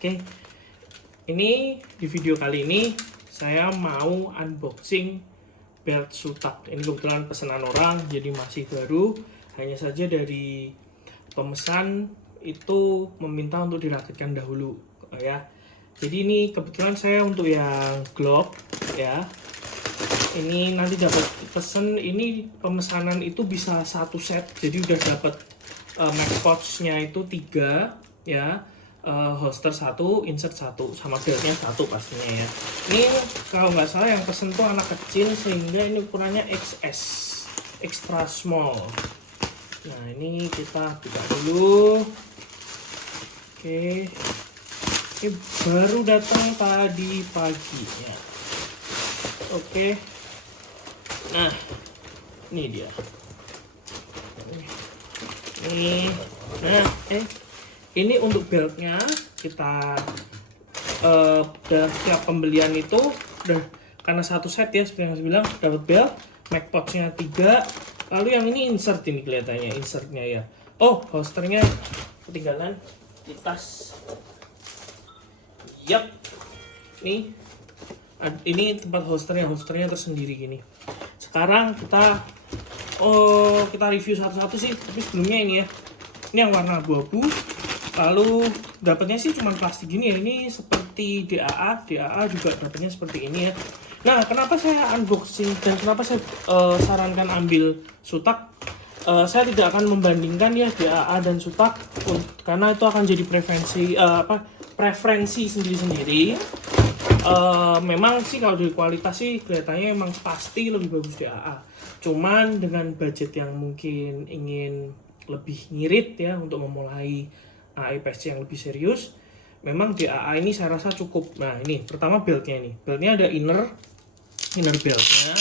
Oke, ini di video kali ini saya mau unboxing belt Sutak. Ini kebetulan pesanan orang, jadi masih baru. Hanya saja dari pemesan itu meminta untuk dirakitkan dahulu, ya. Jadi ini kebetulan saya untuk yang Glock, ya. Ini nanti dapat pesen, ini pemesanan itu bisa satu set, jadi udah dapat max pouch-nya itu 3, ya. Holster 1, insert 1, sama beltnya 1 pastinya, ya. Ini kalau nggak salah yang pesen tuh anak kecil, sehingga ini ukurannya XS, extra small. Nah, ini kita buka dulu. Oke, ini baru datang tadi pagi, ya. Oke, nah ini dia. Ini untuk beltnya kita udah setiap pembelian itu udah, karena satu set ya, seperti yang saya bilang, dapat belt, mag pouch-nya 3, lalu yang ini insert, ini kelihatannya insertnya, ya. Oh, holsternya ketinggalan di tas. Yap, ini tempat holsternya tersendiri gini. Sekarang kita review satu-satu sih, tapi sebelumnya ini ya, ini yang warna abu-abu. Lalu dapatnya sih cuma plastik gini ya, ini seperti DAA juga dapatnya seperti ini ya. Nah, kenapa saya unboxing dan kenapa saya sarankan ambil Sutak? Saya tidak akan membandingkan ya DAA dan Sutak, karena itu akan jadi preferensi sendiri-sendiri. Memang sih kalau dari kualitas sih kelihatannya emang pasti lebih bagus DAA. Cuman dengan budget yang mungkin ingin lebih ngirit ya untuk memulai AEPSC yang lebih serius, memang DAA ini saya rasa cukup. Nah, ini pertama beltnya ini. Beltnya ada inner beltnya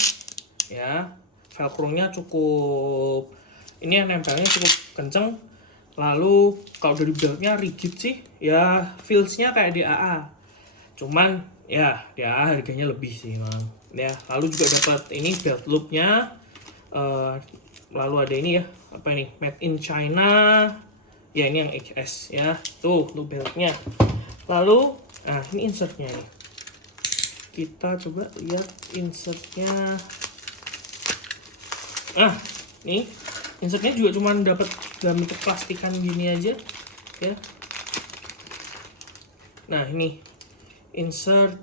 ya. Velcro-nya cukup, ini yang nempelnya cukup kenceng. Lalu kalau dari beltnya rigid sih ya, feels-nya kayak DAA. Cuman ya DAA harganya lebih sih memang. Ya, lalu juga dapat ini belt loop-nya. Lalu ada ini ya, apa ini? Made in China. Ya, ini yang XS ya. Tuh, loop beltnya. Lalu, nah ini insertnya nih. Kita coba lihat insertnya. Nih insertnya juga cuma dapat dalam bentuk plastikan gini aja ya. Nah, ini insert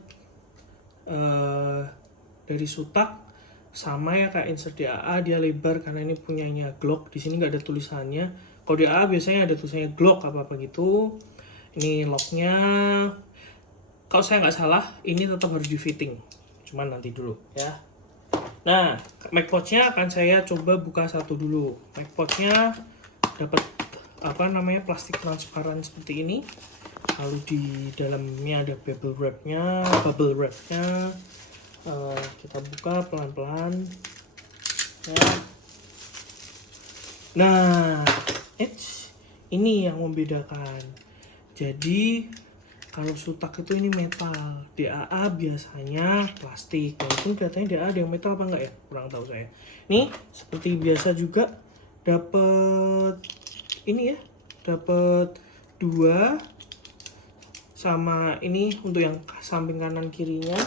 dari Sutak, sama ya kayak insert DAA, dia lebar karena ini punyanya Glock. Di sini nggak ada tulisannya. Kalau DAA biasanya ada tulisannya Glock apa gitu. Ini locknya, kalau saya nggak salah ini tetap harus di fitting, cuman nanti dulu ya. Nah, mag pouch-nya akan saya coba buka satu dulu. Mag pouch-nya dapat plastik transparan seperti ini. Lalu di dalamnya ada bubble wrap-nya. Kita buka pelan-pelan ya. Nah, ini yang membedakan. Jadi kalau Sutak itu ini metal, DAA biasanya plastik. Walaupun kelihatannya DAA ada yang metal apa enggak ya, kurang tahu saya. Nih seperti biasa juga dapat ini ya, dapat 2, sama ini untuk yang samping kanan kirinya.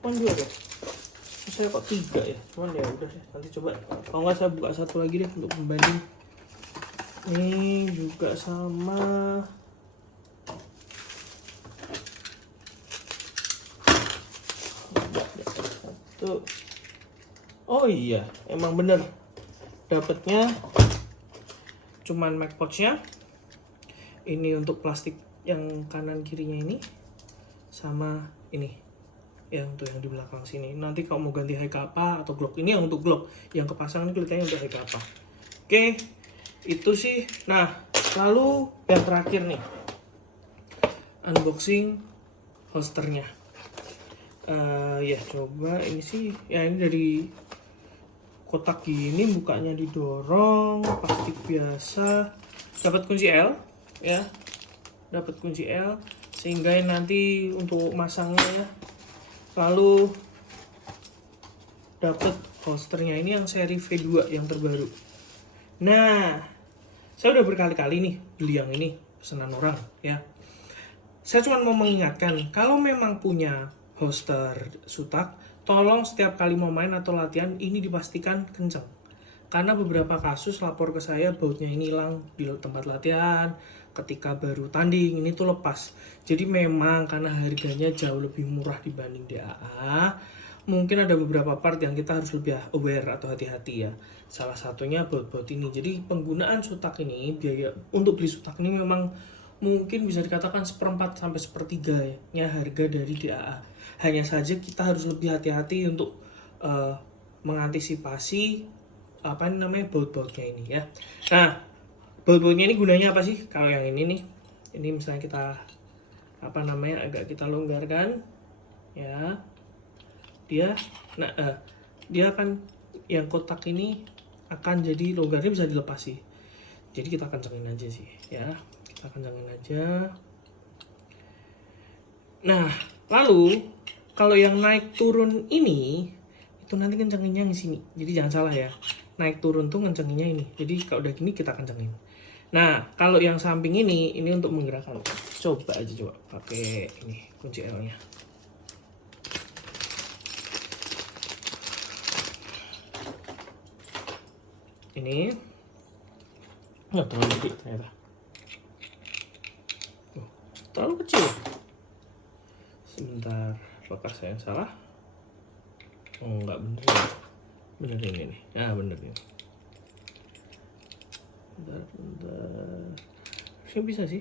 Cuman 2 deh, saya kok 3 ya, cuman ya udah deh, nanti coba kalau nggak saya buka satu lagi deh untuk pembanding. Ini juga sama. Tuh. Oh iya, emang bener dapatnya cuman mag pouch-nya. Ini untuk plastik yang kanan kirinya ini, sama ini ya untuk yang di belakang sini. Nanti kalau mau ganti Haikapa atau Glock, ini yang untuk Glock, yang kepasang ini kelihatannya untuk Haikapa. Oke, itu sih. Nah, lalu yang terakhir nih, unboxing holsternya. Ya coba ini sih ya, ini dari kotak gini, bukanya didorong, plastik biasa. Dapat kunci L ya, dapat kunci L sehingga nanti untuk masangnya ya. Lalu dapat holsternya, ini yang seri V2 yang terbaru. Nah, saya udah berkali-kali nih beli yang ini, pesanan orang ya. saya cuma mau mengingatkan, kalau memang punya holster sutak, tolong setiap kali mau main atau latihan ini dipastikan kenceng. Karena beberapa kasus lapor ke saya bautnya ini hilang di tempat latihan, ketika baru tanding ini tuh lepas. Jadi memang karena harganya jauh lebih murah dibanding DAA, mungkin ada beberapa part yang kita harus lebih aware atau hati-hati ya. Salah satunya baut-baut ini. Jadi penggunaan sutak ini, biaya untuk beli sutak ini memang mungkin bisa dikatakan 1/4 sampai 1/3 ya harga dari DAA. Hanya saja kita harus lebih hati-hati untuk mengantisipasi apa namanya baut-bautnya ini ya. Nah, baut-bautnya ini gunanya apa sih? Kalau yang ini nih, ini misalnya kita apa namanya agak kita longgarkan ya, dia dia akan yang kotak ini akan jadi longgarnya bisa dilepas sih. Jadi kita kencengin aja sih ya, kita kencengin aja. Nah, lalu kalau yang naik turun ini itu nanti kencenginnya di sini. Jadi jangan salah ya. Naik turun tuh kencenginnya ini. Jadi kalau udah gini kita kencengin. Nah, kalau yang samping ini untuk menggerakkan. Coba pakai ini kunci L-nya. Ini nggak terlalu gede ternyata. Terlalu kecil. Sebentar, apakah saya yang salah? Oh, nggak bener. Bener ini nih. Nah, bener ini. Bentar. Harusnya bisa sih.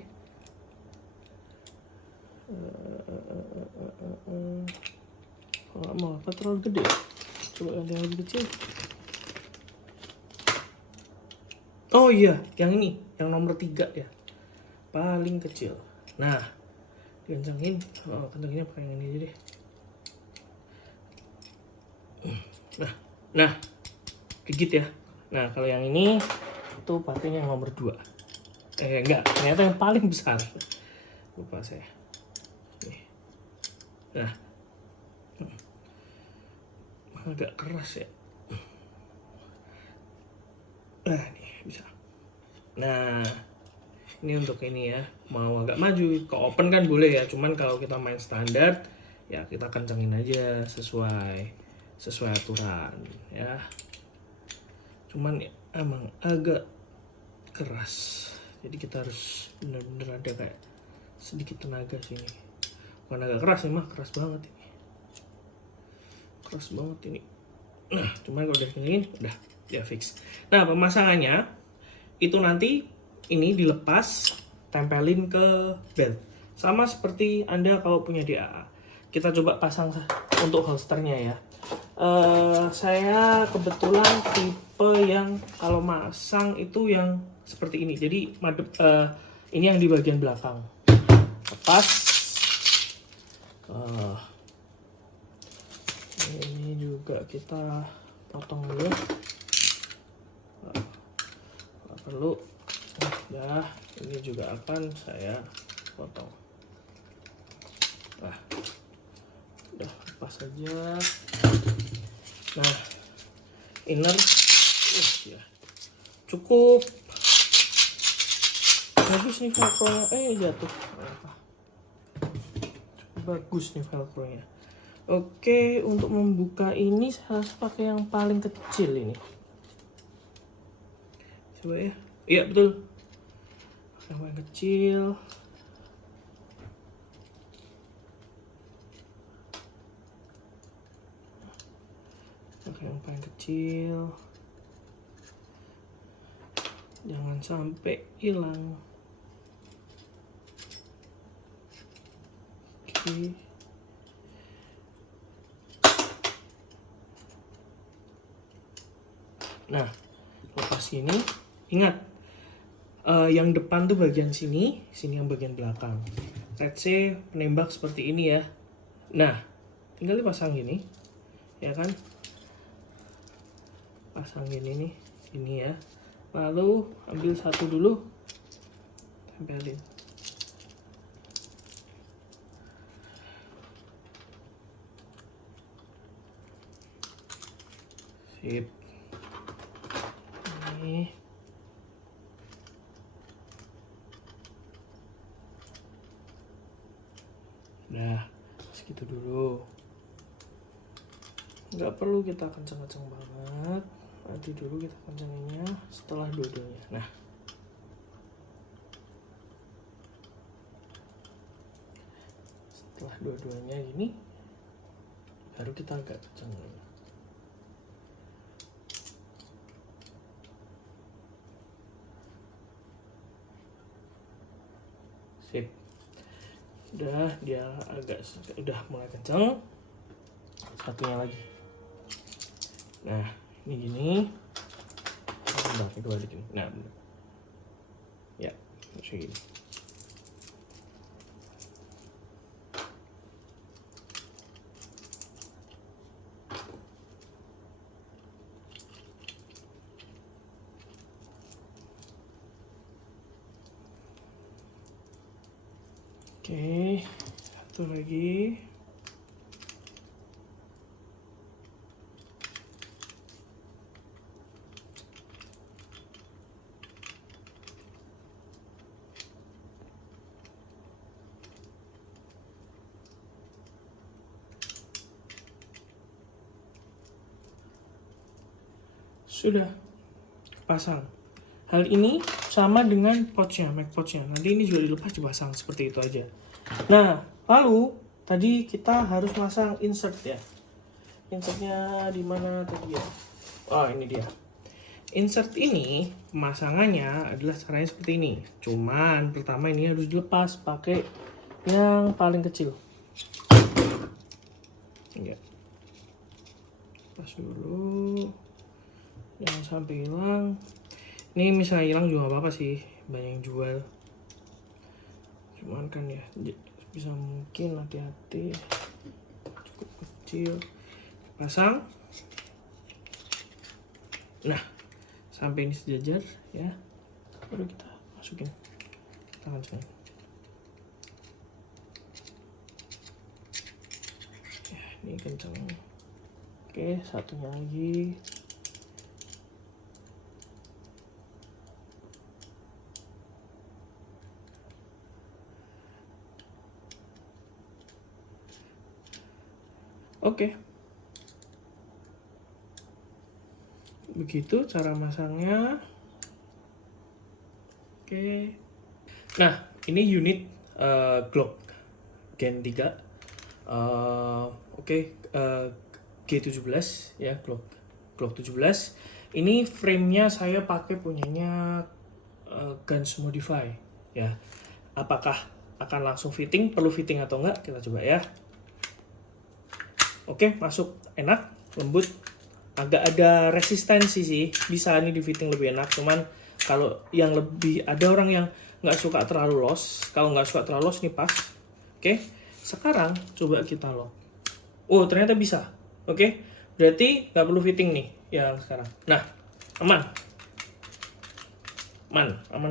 Kalau mau apa terlalu gede? Coba yang lebih kecil. Oh iya, yang ini, yang nomor 3 ya. Paling kecil. Nah, kencengin. Oh, kencenginnya pakai yang ini aja deh. Nah, gigit ya. Nah, kalau yang ini itu pakai yang nomor 2. Enggak, ternyata yang paling besar. Lupa saya. Nih. Nah, agak keras ya. Nah, nih bisa. Nah, ini untuk ini ya. Mau agak maju ke open kan boleh ya. Cuman kalau kita main standar ya kita kencengin aja sesuai aturan ya. Cuman ya, emang agak keras. Jadi kita harus bener-bener ada kayak sedikit tenaga sini. Bukan agak keras ya, mah keras banget ini. Keras banget ini. Nah, cuman kalau udah kencengin udah ya fix. Nah, pemasangannya itu nanti ini dilepas, tempelin ke belt. Sama seperti Anda kalau punya DAA. Kita coba pasang untuk holsternya ya. Saya kebetulan tipe yang kalau masang itu yang seperti ini. Jadi ini yang di bagian belakang. Lepas. Ini juga kita potong dulu. Nggak perlu. Ya, ini juga akan saya potong. Nah, udah lepas saja. Nah, inner ya cukup bagus nih velcro-nya. Jatuh. Cukup bagus nih velcro-nya. Oke, untuk membuka ini saya harus pakai yang paling kecil ini. Coba ya. Iya, betul. Yang paling kecil. Pakai yang paling kecil. Jangan sampai hilang. Oke. Nah, lepas ini, ingat yang depan tuh bagian sini yang bagian belakang. Let's say penembak seperti ini ya. Nah, tinggal dipasang gini, ya kan? Pasang gini nih, ini ya. Lalu ambil satu dulu, tempelin. Sip. Ini. Nah, segitu dulu. Nggak perlu kita kenceng-kenceng banget. Nanti dulu kita kencenginnya setelah dua-duanya. Nah, setelah dua-duanya ini baru kita agak kenceng. Sip. Udah, dia udah mulai kenceng. Satunya lagi. Nah, ini gini. Bentar, itu balik ini. Nah, bener. Ya, kayak gini. Oke, satu lagi. Sudah pasang. Hal ini sama dengan pouchnya, Mac pouchnya. Nanti ini juga dilepas dipasang seperti itu aja. Nah, lalu tadi kita harus masang insert ya. Insertnya di mana tadi ya? Oh, ini dia. Insert ini pemasangannya adalah caranya seperti ini. Cuman pertama ini harus dilepas pakai yang paling kecil. Ya. Lepas dulu. Jangan sampai hilang. Ini misalnya hilang juga apa-apa sih, banyak yang jual. Cuman kan ya bisa mungkin hati-hati. Cukup kecil. Pasang. Nah, sampai ini sejajar ya. Baru kita masukin. Kita kencangin. Ya, ini kencang. Oke, satunya lagi. Oke. Begitu cara masangnya. Oke. Nah, ini unit Glock Gen 3. G17 ya, Glock 17. Ini framenya saya pakai punyanya Guns Modify ya. Apakah akan langsung fitting, perlu fitting atau enggak, kita coba ya. Oke, masuk enak, lembut, agak ada resistensi sih, bisa ini di fitting lebih enak. Cuman kalau yang lebih, ada orang yang nggak suka terlalu los. Kalau nggak suka terlalu los, ini pas. Oke, sekarang coba kita lock. Oh, ternyata bisa. Oke, berarti nggak perlu fitting nih yang sekarang. Nah, aman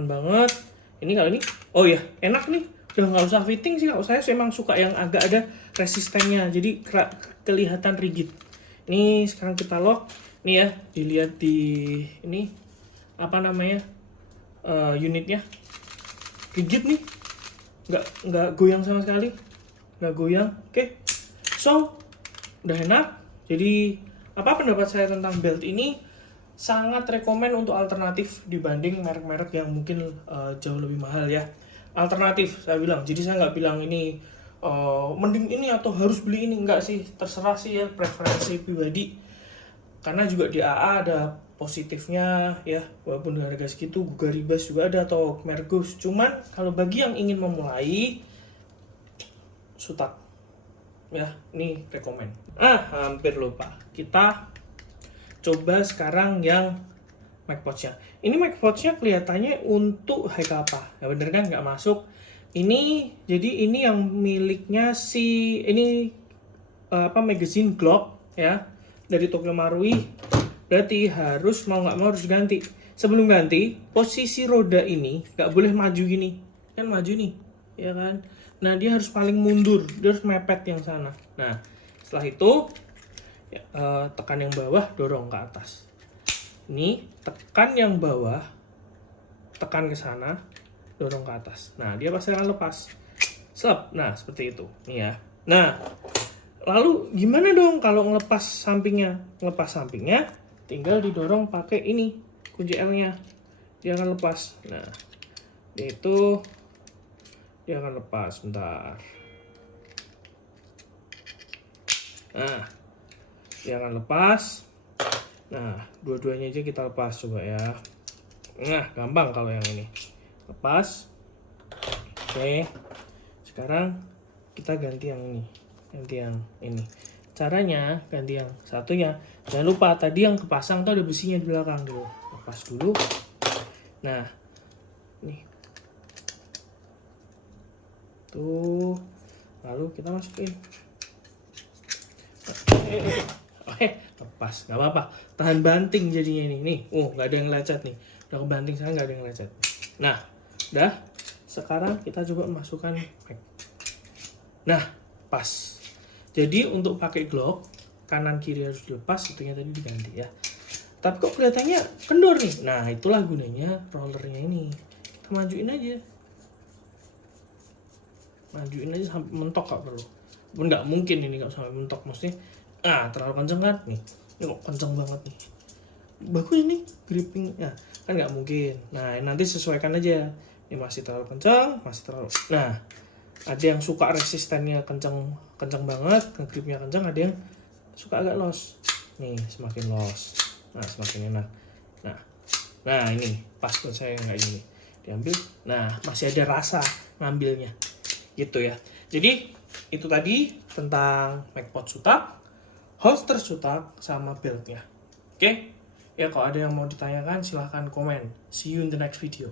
banget. Ini kali ini, oh ya, enak nih. Udah nggak usah fitting sih, kalau saya memang suka yang agak ada resistennya, jadi kelihatan rigid. Ini sekarang kita lock. Nih ya, dilihat di ini apa namanya unitnya, rigid nih, nggak goyang sama sekali, nggak goyang. Oke, so udah enak. Jadi apa pendapat saya tentang belt ini? Sangat rekomen untuk alternatif dibanding merek-merek yang mungkin jauh lebih mahal ya. Alternatif saya bilang, jadi saya nggak bilang ini mending ini atau harus beli ini, enggak sih, terserah sih ya, preferensi pribadi. Karena juga di AA ada positifnya ya, walaupun dengan harga segitu, Gugaribas juga ada atau Mergus. Cuman kalau bagi yang ingin memulai, Sutak ya, ini rekomen. Hampir lupa, kita coba sekarang yang Mac pouch-nya. Ini Mac pouch-nya kelihatannya untuk high apa? Ya bener kan, nggak masuk. Ini jadi ini yang miliknya si ini magazine Glock ya, dari Tokyo Marui. Berarti harus mau nggak mau harus ganti. Sebelum ganti, posisi roda ini nggak boleh maju gini, kan maju nih, ya kan? Nah, dia harus paling mundur, dia harus mepet yang sana. Nah, setelah itu ya, tekan yang bawah, dorong ke atas. Ini tekan yang bawah, tekan ke sana, dorong ke atas. Nah, dia pasti akan lepas. Slap. Nah, seperti itu. Nih ya. Nah, lalu gimana dong kalau ngelepas sampingnya? Ngelepas sampingnya tinggal didorong pakai ini, kunci L-nya. Dia akan lepas. Nah, itu dia akan lepas. Bentar. Nah, dia akan lepas. Nah, dua-duanya aja kita lepas coba ya. Nah, gampang kalau yang ini. Lepas. Oke. Sekarang kita ganti yang ini. Ganti yang ini. Caranya ganti yang satunya. Jangan lupa tadi yang kepasang tuh ada besinya di belakang dulu. Lepas dulu. Nah, nih. Tuh. Lalu kita masukin. Lepas. Nggak apa-apa. Tahan banting jadinya ini. Nih, nggak ada yang lecet nih. Udah kebanting sekarang nggak ada yang lecet. Nah, udah. Sekarang kita coba masukkan mag. Nah, pas. Jadi untuk pakai glock, kanan kiri harus dilepas, satunya tadi diganti ya. Tapi kok kelihatannya kendor nih? Nah, itulah gunanya rollernya ini. Kita majuin aja. Majuin aja sampai mentok gak perlu. Nggak mungkin ini nggak sampai mentok, maksudnya. Terlalu kenceng kan? Nih, ini kok kenceng banget nih. Bagus nih gripping. Ya, kan nggak mungkin. Nah, nanti sesuaikan aja. Ini masih terlalu kencang, masih terlalu. Nah, ada yang suka resistennya kencang banget, gripnya kencang, ada yang suka agak los. Nih, semakin los. Nah, semakin enak. Nah, ini pas buat saya nggak ini. Diambil. Nah, masih ada rasa ngambilnya. Gitu ya. Jadi, itu tadi tentang magpot sutak, holster sutak, sama beltnya. Oke? Ya, kalau ada yang mau ditanyakan silahkan komen. See you in the next video.